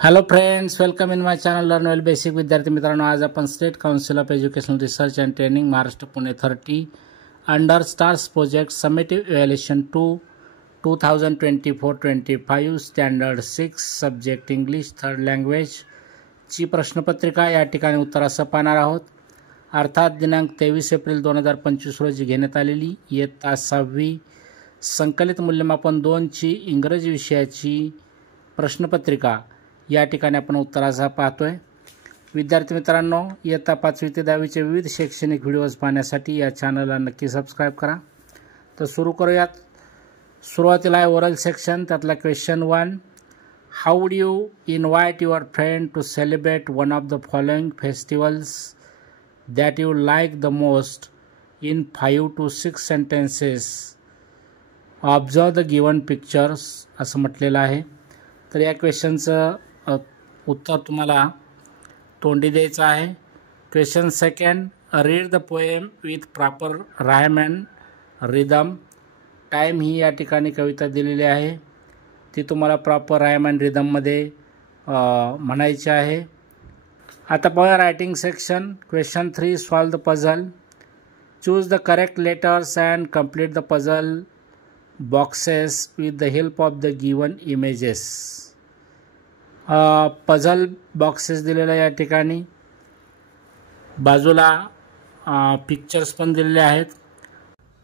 Hello friends, welcome in my channel learn well basic. विद्यार्थी मित्रांनो, आज आपण state council of educational research and training Maharashtra Pune 30 under stars project summative evaluation 2024-25 standard 6 subject English third language ची प्रश्नपत्रिका या ठिकाणी उत्तरासह पाहणार आहोत. अर्थात दिनांक 23 एप्रिल 2025 रोजी घेण्यात आलेली इयत्ता 6वी संकलित मूल्यमापन 2 ची इंग्रजी विषयाची प्रश्नपत्रिका या ठिकाणी आपण उत्तरासह पाहतोय. विद्यार्थी मित्रांनो, इयत्ता 5वी ते 10वीचे विविध शैक्षणिक व्हिडिओज पाहण्यासाठी या चॅनलला नक्की सबस्क्राईब करा. तर सुरू करूयात. सुरुवातीला आहे ओरल सेक्शन. त्यातला question 1, how would you invite your friend to celebrate one of the following festivals that you like the most in 5 to 6 sentences. Observe the given pictures असं म्हटलेलं आहे. तर या क्वेश्चनचं उत्तर तुम्हाला तोंडी द्यायचं आहे. Question second, read the poem with proper rhyme and rhythm. Time ही या ठिकाणी कविता दिलेली आहे, ती तुम्हाला प्रॉपर रायम अँड रिदममध्ये म्हणायची आहे. आता पाहूया writing section. Question 3, solve the puzzle. Choose the correct letters and complete the puzzle boxes with the help of the given images. Puzzle boxes दिलेले या ठिकाणी, बाजूला पिक्चर्स पण दिलेले आहेत.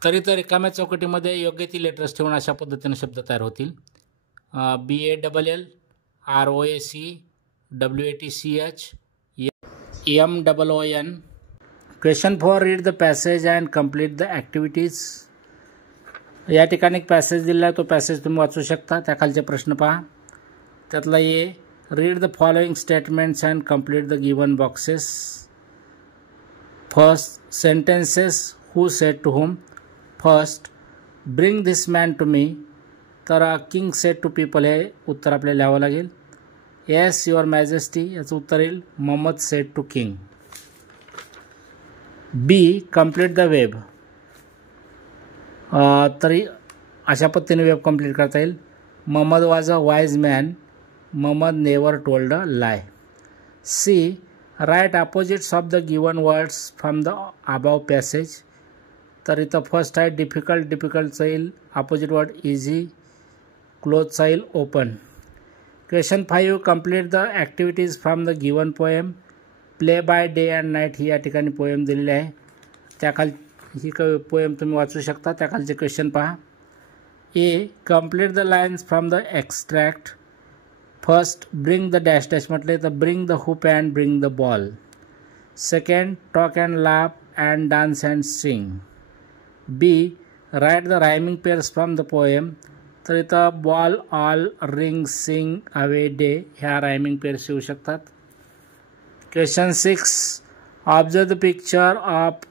तरी तर रिकाम्या चौकटीमध्ये योग्य ती लेटर्स ठेवून अशा पद्धतीने शब्द तयार होतील. BALL, ROAC, WATCH, MOON. Question 4, read the passage and complete the activities. या ठिकाणी एक पॅसेज दिलेला आहे, तो पॅसेज तुम्ही वाचू शकता. त्याखालचे प्रश्न पहा. त्यातला A, read the following statements and complete the given boxes. First sentences, who said to home. First, bring this man to me. तर किंग सेड टू पीपल हे उत्तर आपल्याला लिहावं लागेल. येस युअर मॅजेस्टी याचं उत्तर येईल Mohammed said to king. B, complete the web. तरी अशा पद्धतीने वेब कंप्लीट करता येईल. Mohammed was a wise man. Mohammed never told a lie. C, write opposites of the given words from the above passage. तर इथं फर्स्ट आहे डिफिकल्ट. डिफिकल्टचा येईल अपोजिट वर्ड इझी. क्लोजचा येईल open. Question 5, complete the activities from the given poem. Play by day and night ही या ठिकाणी poem दिलेली आहे. त्याखाली ही पोएम तुम्ही वाचू शकता. त्याखालचे क्वेश्चन पहा. A, complete the lines from the extract. First, bring the dash dash म्हटले तर bring the hoop and bring the ball. Second, talk and laugh and dance and sing. B, write the rhyming pairs from the poem. तर इथं ball, all, ring, sing, away, day ह्या rhyming pairs येऊ शकतात. Question 6, observe the picture of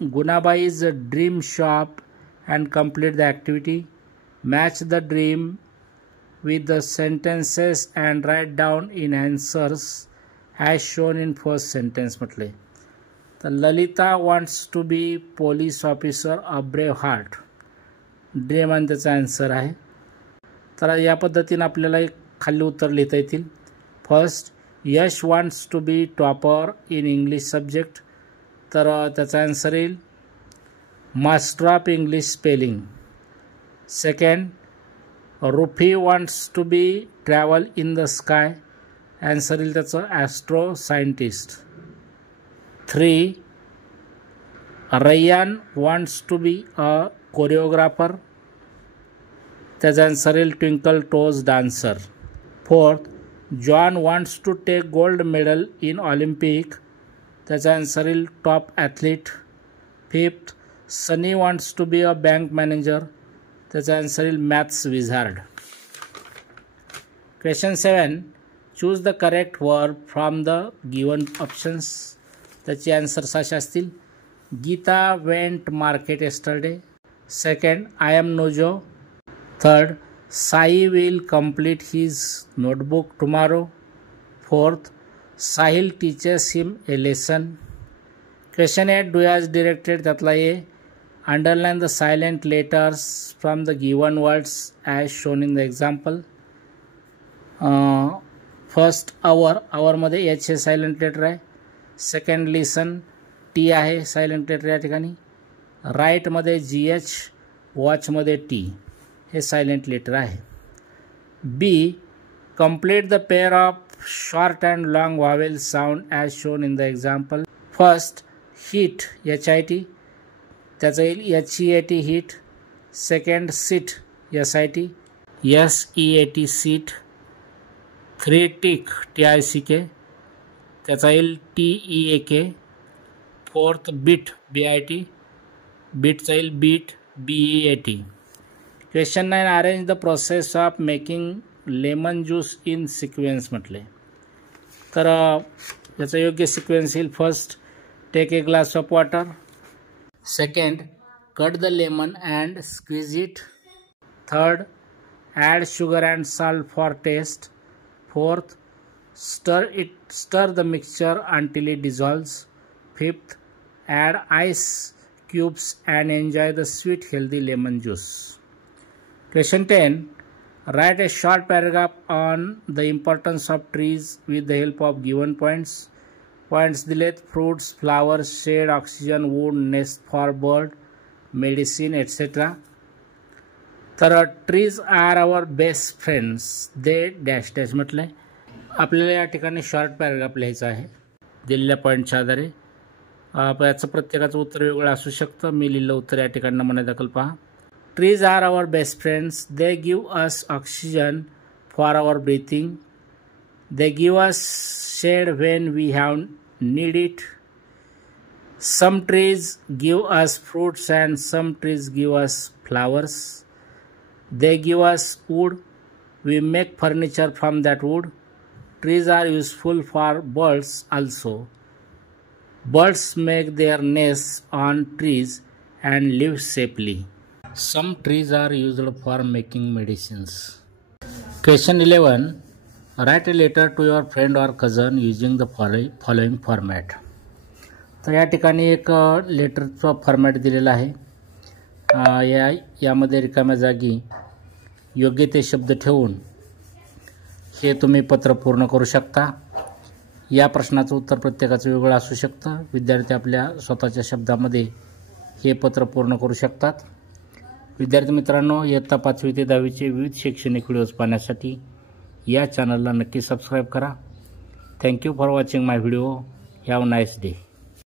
Gunabai's dream shop and complete the activity. Match the dream with the sentences and write down in answers as shown in first sentence म्हटले. तर Lalita wants to be police officer of brave heart. Dream आणि त्याचा answer आहे. तर या पद्धतीने आपल्याला एक खाली उत्तर लिहिता येतील. First, Yash wants to be topper in English subject. तर त्याचा आन्सर येईल master of English spelling. Second, Rufi wants to be travel in the sky. Answer येईल त्याचं astro scientist. 3, Rayyan wants to be a choreographer. त्याचा आन्सर येईल twinkle toes dancer. 4th, John wants to take gold medal in Olympic. त्याचा answer येईल top athlete. 5th, Sunny wants to be a bank manager. त्याचा answer येईल maths wizard. Question 7, choose the correct verb from the given options. त्याची answers अशा असतील. Geeta went market yesterday. Second, I am नोजो. Third, Sai will complete his notebook tomorrow. Fourth, Sahil teachers him a lesson. Question 8, do as directed. त्यातला ये, underline the silent letters from the given words as shown in the example. First hour, आवरमध्ये H हे silent letter आहे. Second listen T आहे silent letter या ठिकाणी. राईटमध्ये G H, वॉचमध्ये टी हे सायलेंट लेटर आहे. B, complete the pair of short and long vowel sound as shown in the example. First hit H I T, त्याचं येईल H E A T heat. Second sit S I T, S E A T seat. Three tick T I C K, त्याचा येईल T E A K. Fourth beat B I T, बीटचा येईल beat B E A T. Question 9, arrange the process of making lemon juice in sequence म्हटले. तर याचा योग्य sequence येईल. First take a glass of water. Second cut the lemon and squeeze it. Third, add sugar and salt for taste. Fourth, stir the mixture until it dissolves. Fifth, add ice cubes and enjoy the sweet healthy lemon juice. Question 10, write a short paragraph on the importance of trees with the help of given points. Points दिलेत: fruits, flowers, shade, oxygen, wood, nest for bird, medicine etcetera. तर trees are our best friends, they dash dash म्हटलं आहे. आपल्याला या ठिकाणी short paragraph लिहायचा आहे दिलेल्या पॉईंटच्या आधारे. याचं प्रत्येकाचं उत्तर वेगळं असू शकतं. मी लिहिलं उत्तर या ठिकाणी नमुना दाखल पहा. Trees are our best friends, they give us oxygen for our breathing. They give us shade when we have need it. Some trees give us fruits and some trees give us flowers. They give us wood. We make furniture from that wood. Trees are useful for birds also. Birds make their nests on trees and live safely. Some trees are used for making medicines. Question 11. Write a letter to your friend or cousin using the following format. तर या ठिकाणी एक लेटरचा format दिलेला आहे. यामध्ये रिकाम्या जागी योग्य ते शब्द ठेवून हे तुम्ही पत्र पूर्ण करू शकता. या प्रश्नाचं उत्तर प्रत्येकाचं वेगळं असू शकतं. विद्यार्थी आपल्या स्वतःच्या शब्दामध्ये हे पत्र पूर्ण करू शकतात. विद्यार्थी मित्रांनो, इयत्ता 5वी ते 10वीचे विविध शैक्षणिक व्हिडिओज पाहण्यासाठी या चॅनलला नक्की सबस्क्राईब करा. Thank you for watching my video. Have nice day.